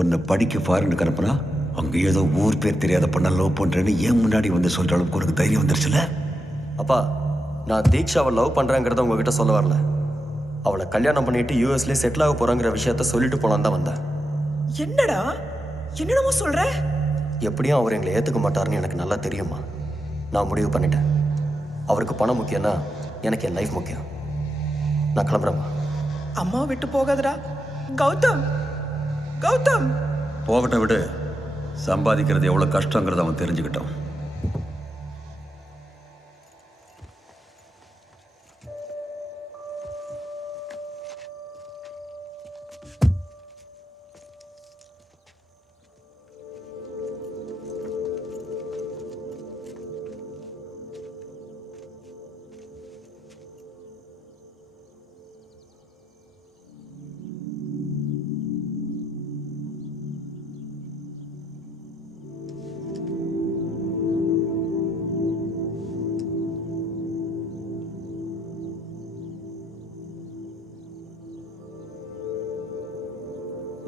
உன்னை படிக்க ஃபாரினுக்கு அனுப்புனா அங்கே ஏதோ ஊர் பேர் தெரியாத பண்ண லவ் பண்ணுறேன்னு ஏன் முன்னாடி வந்து சொல்கிற அளவுக்கு உனக்கு தைரியம் வந்துருச்சுல? அப்பா, நான் தீக்ஷாவை லவ் பண்ணுறேங்கிறத உங்ககிட்ட சொல்ல வரல. அவளை கல்யாணம் பண்ணிட்டு யூஎஸ்லேயே செட்டில் ஆக போகிறாங்கிற விஷயத்த சொல்லிட்டு போலான்னு தான் வந்தேன். என்னடா என்னென்னமோ சொல்ற? எப்படியும் அவர் எங்களை ஏற்றுக்க மாட்டாருன்னு எனக்கு நல்லா தெரியுமா. நான் முடிவு பண்ணிட்டேன். அவருக்கு பணம் முக்கியம்னா எனக்கு என் லைஃப் முக்கியம். நான் கிளம்புறேம்மா. அம்மா விட்டு போகாதடா கௌதம். கௌதம் போகட்டும், விடு. சம்பாதிக்கிறது எவ்வளோ கஷ்டங்கிறத அவன் தெரிஞ்சுக்கிட்டான்.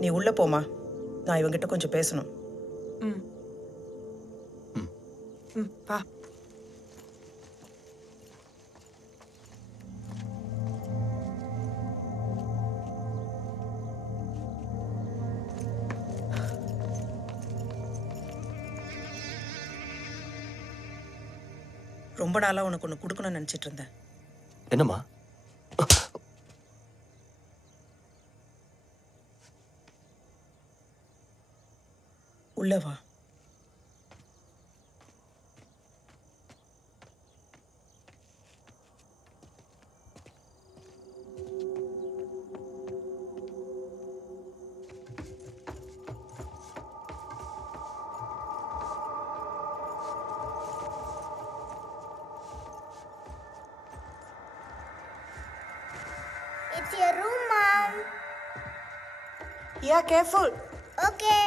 நீ உள்ள போமா, நான் இவங்கிட்ட கொஞ்சம் பேசணும். வா. ரொம்ப நாளா உனக்கு ஒன்று கொடுக்கணும்னு நினச்சிட்டு இருந்தேன். என்னம்மா? உள்ள வா. It's your room, Mom. Yeah, careful. Okay.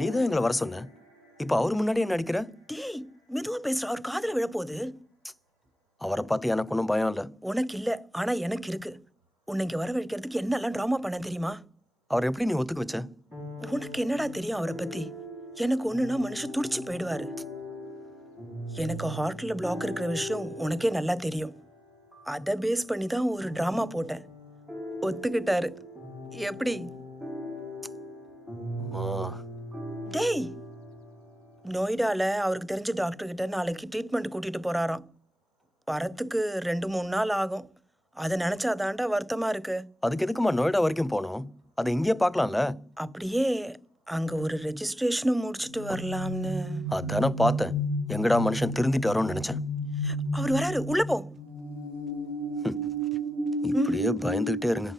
நீ தான் எங்களை வர சொன்ன. இப்போ அவர் முன்னாடி என்ன நடிக்கிற? டேய் மெதுவா பேசுற, அவர் காதுல விழப்போகுது. அவரை பார்த்து எனக்கு ஒன்றும் பயம் இல்லை. உனக்கு இல்ல, ஆனா எனக்கு இருக்கு. உன்னை இங்க வரவழைக்கிறதுக்கு என்னெல்லாம் ட்ராமா பண்ண தெரியுமா? அவர் எப்படி நீ ஒத்துக்க வச்ச? உனக்கு என்னடா தெரியும் அவரை பத்தி? எனக்கு ஒண்ணுனா மனுஷன் துடிச்சு போயிடுவாரு. எனக்கு ஹார்ட்ல பிளாக் இருக்கிற விஷயம் உனக்கே நல்லா தெரியும். அதை பேஸ் பண்ணி தான் ஒரு ட்ராமா போட்டேன். ஒத்துக்கிட்டாரு. எப்படி? அம்மா, டேய், நொய்டால அவருக்கு தெரிஞ்ச டாக்டர் கிட்ட நாளைக்கு ட்ரீட்மெண்ட் கூட்டிட்டு போறாராம். வரத்துக்கு 2-3 நாள் ஆகும். அதை நினைச்சாதாண்டா வருத்தமா இருக்கு. அதுக்கு எதுக்குமா நோய்டா வரைக்கும் போனோம்? அதை இங்கேயே பார்க்கலாம்ல. அப்படியே அங்க ஒரு ரெஜிஸ்ட்ரேஷனும் முடிச்சுட்டு வரலாம்னு. அதானே பார்த்தேன். எங்கடா மனுஷன் திருந்திட்டாரோன்னு நினைச்சேன். அவர் வராரு, உள்ள போ. இப்படியே பயந்துகிட்டே இருங்க.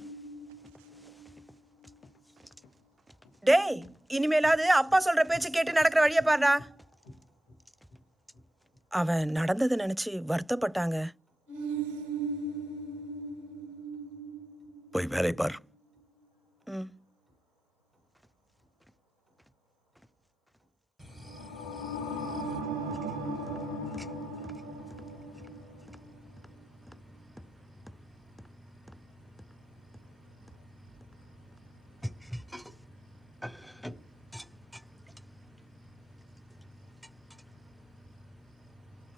டேய், இனிமேலாவது அப்பா சொல்ற பேச்சு கேட்டு நடக்கிற வழியை பாருடா. அவன் நடந்ததை நினைச்சு வருத்தப்பட்டாங்க. போய் வேலை பார். ம்.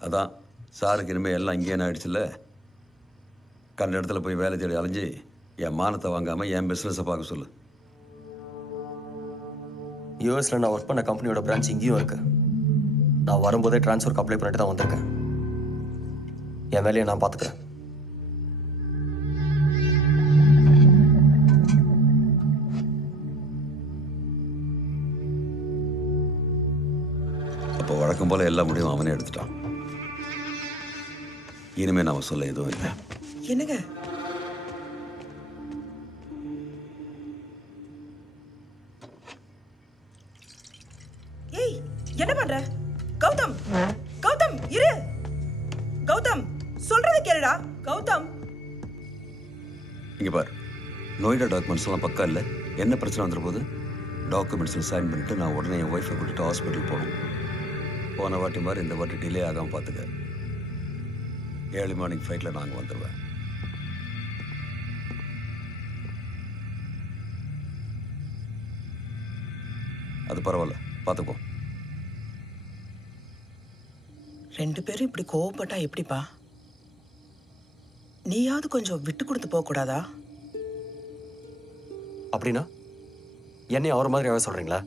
அதான் சாருக்கு இனிமேல் எல்லாம் இங்கேயே ஆயிடுச்சுல்ல. கண்ட இடத்துல போய் வேலை தேடி அலைஞ்சு என் மானத்தை வாங்காமல் என் பிஸ்னஸை பார்க்க சொல்லு. யூஎஸ்ல நான் ஒர்க் பண்ண கம்பெனியோட பிரான்ச் இங்கேயும் இருக்கு. நான் வரும்போதே ட்ரான்ஸ்ஃபருக்கு அப்ளை பண்ணிட்டு தான் வந்திருக்கேன். என் வேலையை நான் பார்த்துக்கிறேன். அப்போ வழக்கம் போல் எல்லா முடிவும் அவனே எடுத்துட்டான். இனிமேல் நான் சொல்ல எதுவும் இல்லை. என்னங்க? ஏய், என்ன பண்ற? கௌதம் கௌதம் இரு. கௌதம் சொல்றத கேளுடா. கௌதம் இங்கே பார், நோய்டா டாக்குமெண்ட்ஸ் எல்லாம் பக்கா இல்லை. என்ன பிரச்சனை வந்துட போகுது? டாக்குமெண்ட்ஸில் சைன் பண்ணிவிட்டு நான் உடனே என் ஒய்ஃபை கூட்டிட்டு ஹாஸ்பிட்டல் போகணும். போன வாட்டி மாதிரி இந்த வாட்டி டிலே ஆகாமல் பார்த்துக்க. ஏர்லி மார்னிங் ஃப்ளைட்டில் நாங்கள் வந்துடுவேன். அது பரவாயில்ல, பார்த்துக்கோ. 2 பேரும் இப்படி கோவப்பட்டா எப்படிப்பா? நீயாவது கொஞ்சம் விட்டு கொடுத்து போக கூடாதா? அப்படின்னா என்னையும் அவரை மாதிரியாவே சொல்கிறீங்களா?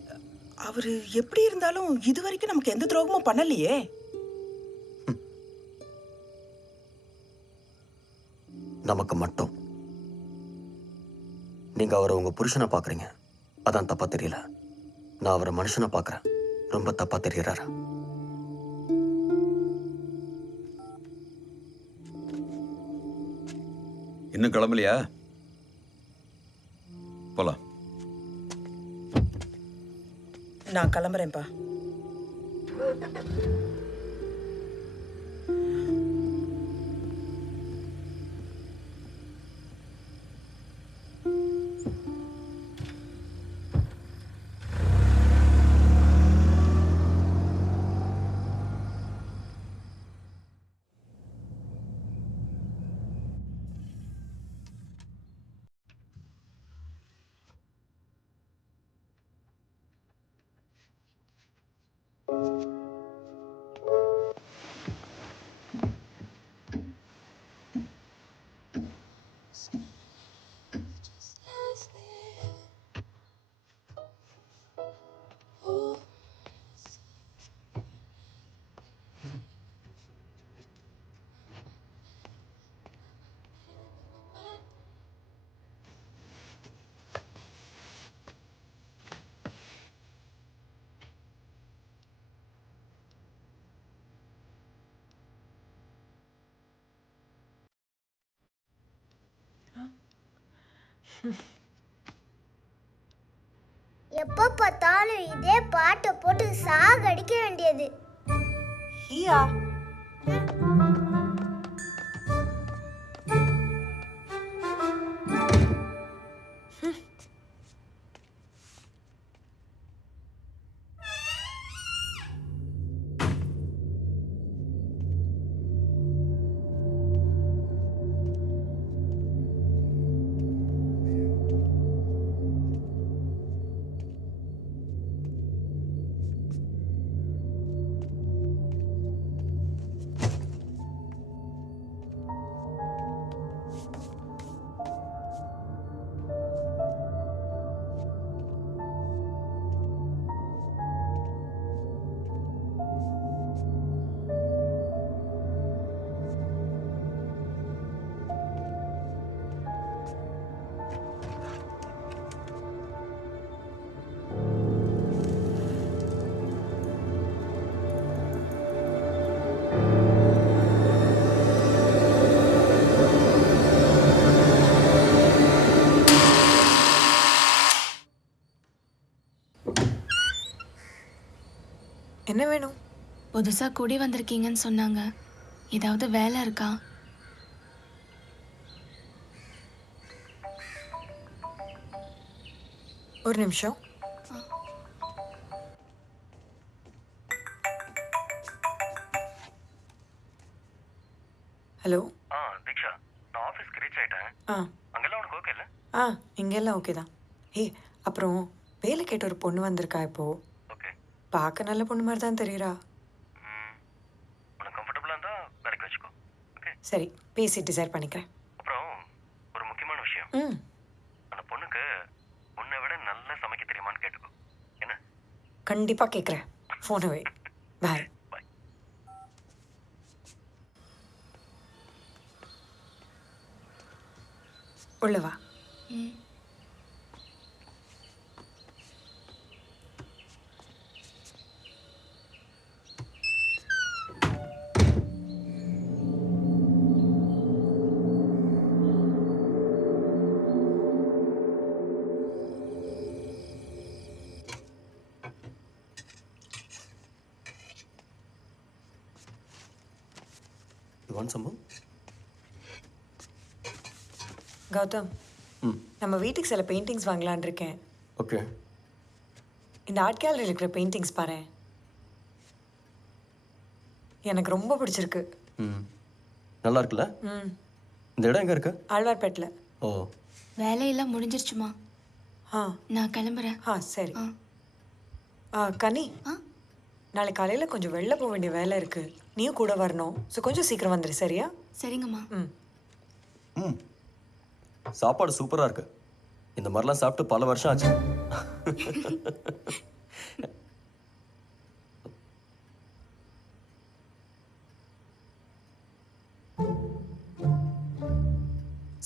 அவரு எப்படி இருந்தாலும் இது வரைக்கும் நமக்கு எந்த துரோகமும் பண்ணலையே. நமக்கு மட்டும். நீங்கள் அவரை உங்கள் புருஷனை பார்க்குறீங்க, அதான் தப்பாக தெரியல. நான் அவரை மனுஷனை பார்க்குறேன், ரொம்ப தப்பாக தெரியறாரா? இன்னும் கிளம்பலையா? போலாம். நான் கிளம்புறேன்ப்பா. எப்போ பார்த்தாலும் இதே பாட்டை போட்டு சாகடிக்க வேண்டியது. ஹியா என்ன வேணும்? புதுசா குடி வந்திருக்கீங்கன்னு சொன்னாங்க. ஏதாவது வேலை இருக்கா? ஒரு நிமிஷம். ஹலோ. தீக்ஷா, நான் ஆஃபீஸ்க்கு ரீச் ஆயிட்டேன். அங்கெல்லாம் உனக்கு ஓகே இல்லை? இங்கெல்லாம் ஓகே தான். ஏய், அப்புறம் வேலை கேட்ட ஒரு பொண்ணு வந்திருக்கா இப்போ. ஓகே. பார்க்க நல்ல பொண்ணு மாதிரி தான் தெரியுறா. உனக்கு கம்ஃபர்டபுளாக இருந்தால் வேலைக்கு வச்சுக்கோ. ஓகே. சரி, பேசி டிசைட் பண்ணிக்கிறேன். அப்புறம் ஒரு முக்கியமான விஷயம், அந்த பொண்ணுக்கு உன்னை விட நல்லா சமைக்க தெரியுமான்னு கேட்டுக்கோ. என்ன? கண்டிப்பாக கேட்குறேன். ஃபோனை வை. பாய். உள்ள வா. ம். வாண்ட் சம்பு? கௌதம், ம் நம்ம வீட்டுக்கு சில பெயிண்டிங்ஸ் வாங்கலான்னு இருக்கேன். ஓகே. இந்த ஆர்ட் கேலரியில் இருக்கிற பெயிண்டிங்ஸ் பாரு, எனக்கு ரொம்ப பிடிச்சிருக்கு. ம் நல்லா இருக்குல்ல? ம். இந்த இடம் எங்கே இருக்கு? ஆழ்வார்பேட்டில். ஓ வேலையெல்லாம் முடிஞ்சிருச்சுமா? ஆ நான் கிளம்புறேன். சரி. ஆ. கனி, ஆ நாளைக்கு காலையில் கொஞ்சம் வெளில போக வேண்டிய வேலை இருக்குது. நீயும் கூட வரணும். ஸோ கொஞ்சம் சீக்கிரம் வந்துடு, சரியா? சரிங்கம்மா. ம். ம் சாப்பாடு சூப்பராக இருக்கு. இந்த மாதிரிலாம் சாப்பிட்டு பல வருஷம் ஆச்சு.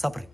சாப்பிட்றேன்.